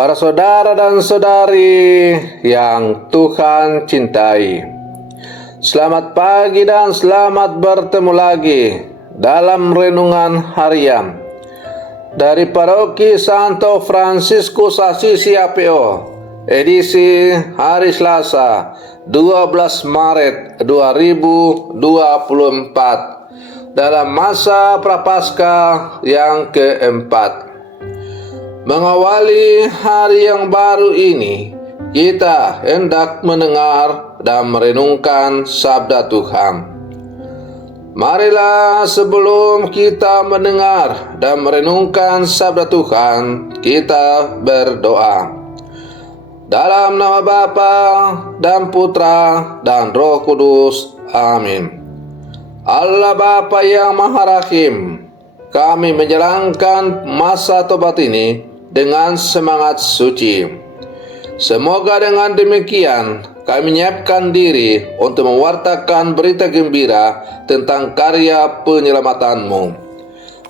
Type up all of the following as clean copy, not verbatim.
Para saudara dan saudari yang Tuhan cintai, selamat pagi dan selamat bertemu lagi dalam renungan harian dari Paroki Santo Fransiskus Assisi APO, edisi hari Selasa 12 Maret 2024 dalam masa Prapaskah yang keempat. Mengawali hari yang baru ini, kita hendak mendengar dan merenungkan sabda Tuhan. Marilah sebelum kita mendengar dan merenungkan sabda Tuhan, kita berdoa. Dalam nama Bapa dan Putra dan Roh Kudus. Amin. Allah Bapa yang Maha Rahim, kami menjalankan masa tobat ini dengan semangat suci. Semoga dengan demikian kami menyiapkan diri untuk mewartakan berita gembira tentang karya penyelamatanmu.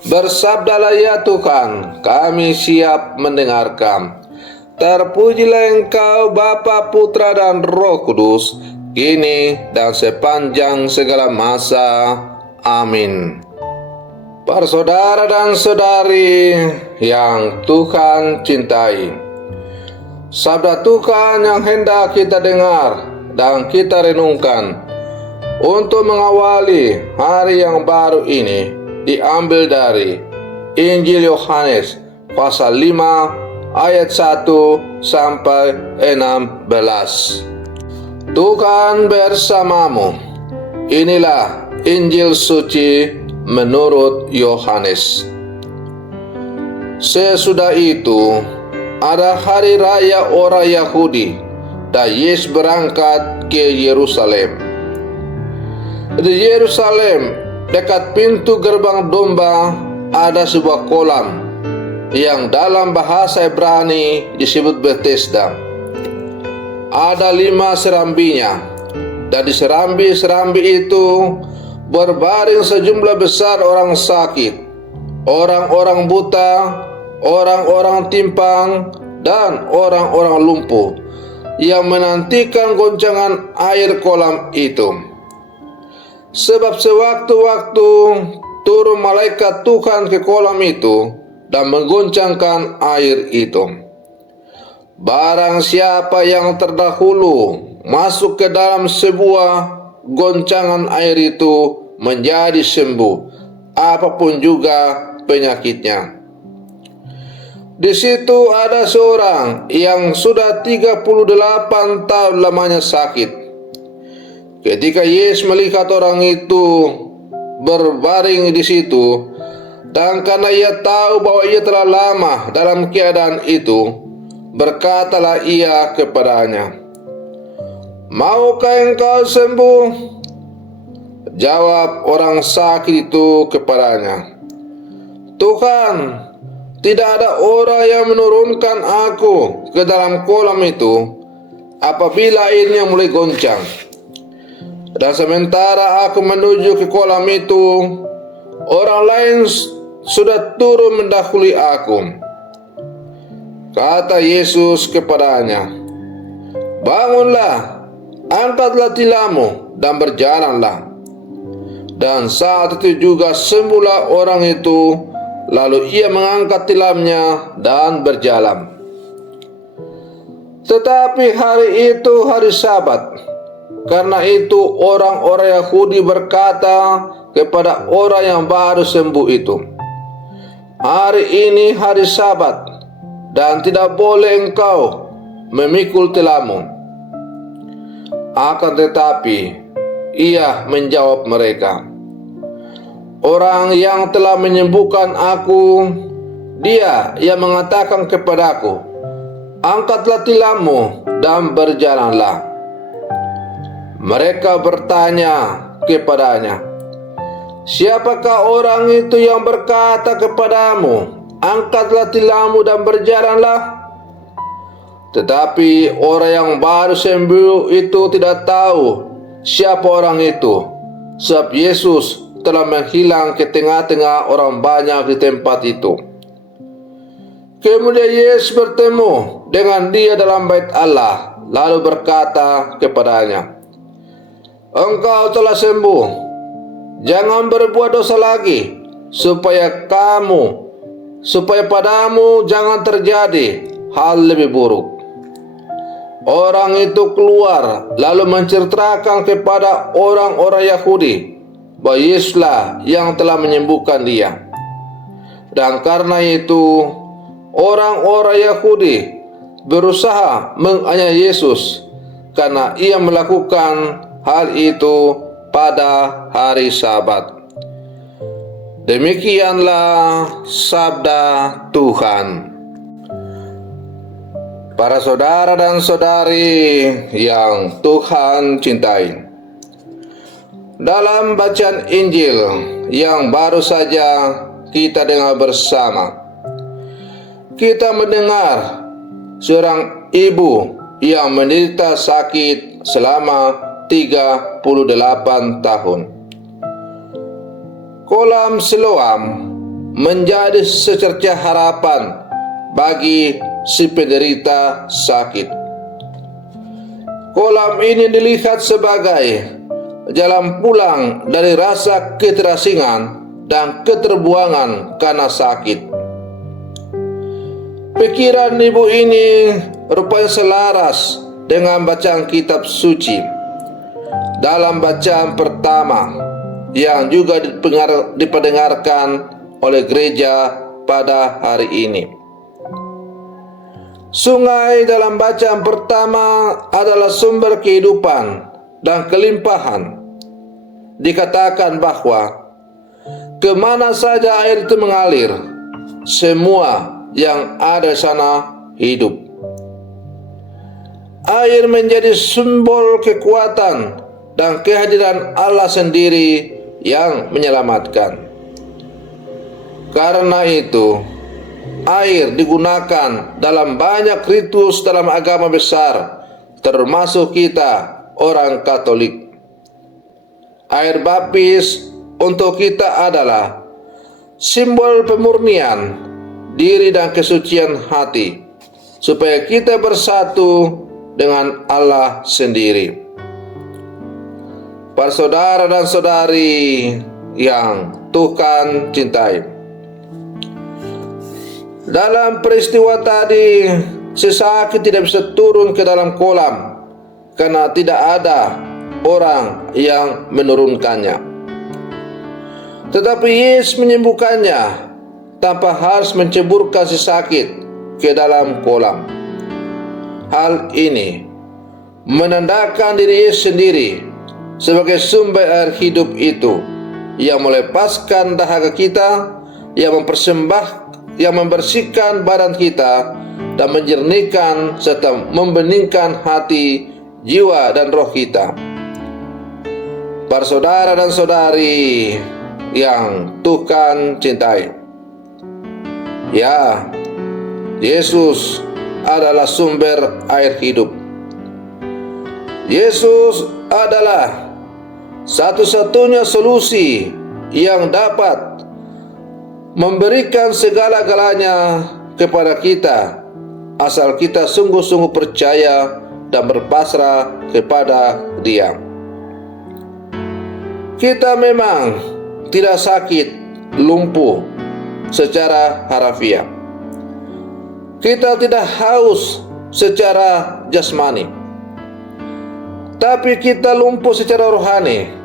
Bersabdalah ya Tuhan, kami siap mendengarkan. Terpujilah Engkau Bapa, Putra dan Roh Kudus, kini dan sepanjang segala masa. Amin. Para saudara dan saudari yang Tuhan cintai, sabda Tuhan yang hendak kita dengar dan kita renungkan untuk mengawali hari yang baru ini diambil dari Injil Yohanes pasal 5 ayat 1 sampai 16. Tuhan bersamamu. Inilah Injil suci menurut Yohanes. Sesudah itu, ada hari raya orang Yahudi dan Yesus berangkat ke Yerusalem. Di Yerusalem, dekat pintu gerbang domba, ada sebuah kolam yang dalam bahasa Ibrani disebut Bethesda. Ada 5 serambinya, dan di serambi-serambi itu berbaring sejumlah besar orang sakit, orang-orang buta, orang-orang timpang, dan orang-orang lumpuh yang menantikan goncangan air kolam itu. Sebab sewaktu-waktu turun malaikat Tuhan ke kolam itu dan menggoncangkan air itu. Barang siapa yang terdahulu masuk ke dalam sebuah goncangan air itu menjadi sembuh, apapun juga penyakitnya. Di situ ada seorang yang sudah 38 tahun lamanya sakit. Ketika Yesus melihat orang itu berbaring di situ, dan karena ia tahu bahwa ia telah lama dalam keadaan itu, berkatalah ia kepadanya, "Maukah engkau sembuh?" Jawab orang sakit itu kepadanya, "Tuhan, tidak ada orang yang menurunkan aku ke dalam kolam itu apabila airnya mulai goncang. Dan sementara aku menuju ke kolam itu, orang lain sudah turun mendahului aku." Kata Yesus kepadanya, "Bangunlah, angkatlah tilammu dan berjalanlah." Dan saat itu juga sembuhlah orang itu, lalu ia mengangkat tilamnya dan berjalan. Tetapi hari itu hari Sabat. Karena itu orang-orang Yahudi berkata kepada orang yang baru sembuh itu, "Hari ini hari Sabat, dan tidak boleh engkau memikul tilammu." Akan tetapi ia menjawab mereka, "Orang yang telah menyembuhkan aku, dia yang mengatakan kepadaku, 'Angkatlah tilammu dan berjalanlah.'" Mereka bertanya kepadanya, "Siapakah orang itu yang berkata kepadamu, 'Angkatlah tilammu dan berjalanlah'?" Tetapi orang yang baru sembuh itu tidak tahu siapa orang itu, sebab Yesus telah menghilang ke tengah-tengah orang banyak di tempat itu. Kemudian Yesus bertemu dengan dia dalam bait Allah, lalu berkata kepadanya, "Engkau telah sembuh, jangan berbuat dosa lagi, supaya padamu jangan terjadi hal lebih buruk." Orang itu keluar lalu menceritakan kepada orang-orang Yahudi bahwa Yesuslah yang telah menyembuhkan dia. Dan karena itu orang-orang Yahudi berusaha menganiaya Yesus karena ia melakukan hal itu pada hari Sabat. Demikianlah sabda Tuhan. Para saudara dan saudari yang Tuhan cintai, dalam bacaan Injil yang baru saja kita dengar bersama, kita mendengar seorang ibu yang menderita sakit selama 38 tahun. Kolam Siloam menjadi secercah harapan bagi si penderita sakit. Kolam ini dilihat sebagai jalan pulang dari rasa keterasingan dan keterbuangan karena sakit. Pikiran ibu ini rupanya selaras dengan bacaan kitab suci. Dalam bacaan pertama yang juga diperdengarkan oleh gereja pada hari ini. Sungai dalam bacaan pertama adalah sumber kehidupan dan kelimpahan. Dikatakan bahwa kemana saja air itu mengalir, semua yang ada di sana hidup. Air menjadi simbol kekuatan dan kehadiran Allah sendiri yang menyelamatkan. Karena itu, air digunakan dalam banyak ritus dalam agama besar, termasuk kita orang Katolik. Air baptis untuk kita adalah simbol pemurnian diri dan kesucian hati, supaya kita bersatu dengan Allah sendiri. Para saudara dan saudari yang Tuhan cintai, dalam peristiwa tadi, si sakit tidak bisa turun ke dalam kolam karena tidak ada orang yang menurunkannya. Tetapi Yesus menyembuhkannya tanpa harus menceburkan si sakit ke dalam kolam. Hal ini menandakan diri Yesus sendiri sebagai sumber air hidup itu, yang melepaskan dahaga kita, yang membersihkan badan kita dan menjernihkan serta membeningkan hati, jiwa dan roh kita. Para saudara dan saudari yang Tuhan cintai, ya, Yesus adalah sumber air hidup. Yesus adalah satu-satunya solusi yang dapat memberikan segala-galanya kepada kita, asal kita sungguh-sungguh percaya dan berpasrah kepada Dia. Kita memang tidak sakit, lumpuh secara harafiah. Kita tidak haus secara jasmani, tapi kita lumpuh secara rohani.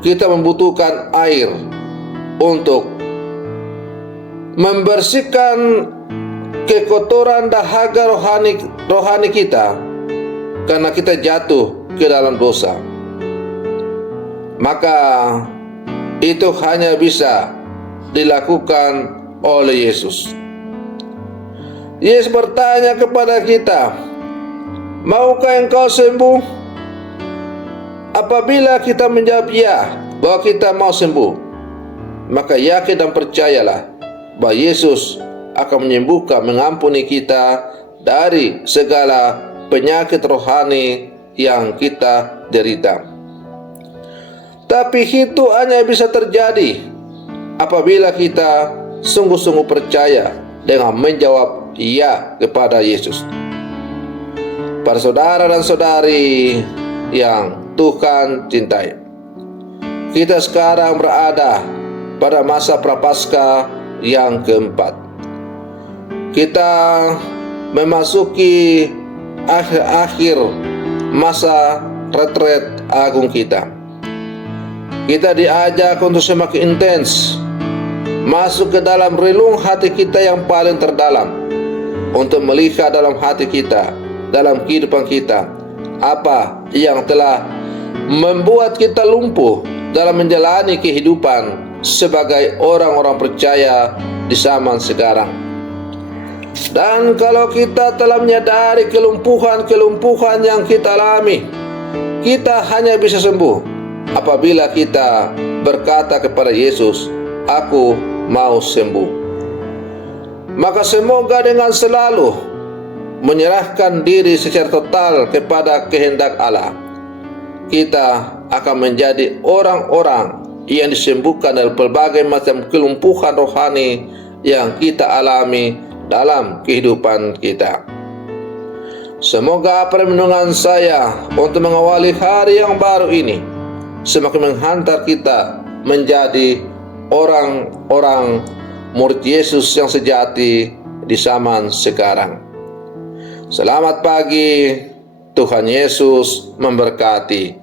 Kita membutuhkan air untuk membersihkan kekotoran dahaga rohani kita, karena kita jatuh ke dalam dosa. Maka itu hanya bisa dilakukan oleh Yesus. Yesus bertanya kepada kita, "Maukah engkau sembuh?" Apabila kita menjawab ya, bahwa kita mau sembuh, maka yakin dan percayalah bahwa Yesus akan menyembuhkan, mengampuni kita dari segala penyakit rohani yang kita derita. Tapi itu hanya bisa terjadi apabila kita sungguh-sungguh percaya dengan menjawab ya kepada Yesus. Para saudara dan saudari yang Tuhan cintai, kita sekarang berada pada masa Prapaskah yang keempat. Kita memasuki akhir-akhir masa retret agung kita. Kita diajak untuk semakin intens masuk ke dalam relung hati kita yang paling terdalam, untuk melihat dalam hati kita, dalam kehidupan kita, apa yang telah membuat kita lumpuh dalam menjalani kehidupan sebagai orang-orang percaya di zaman sekarang. Dan kalau kita telah menyadari kelumpuhan-kelumpuhan yang kita alami, kita hanya bisa sembuh apabila kita berkata kepada Yesus, "Aku mau sembuh." Maka semoga dengan selalu menyerahkan diri secara total kepada kehendak Allah, kita akan menjadi orang-orang yang disembuhkan dari berbagai macam kelumpuhan rohani yang kita alami dalam kehidupan kita. Semoga permenungan saya untuk mengawali hari yang baru ini semakin menghantar kita menjadi orang-orang murid Yesus yang sejati di zaman sekarang. Selamat pagi, Tuhan Yesus memberkati.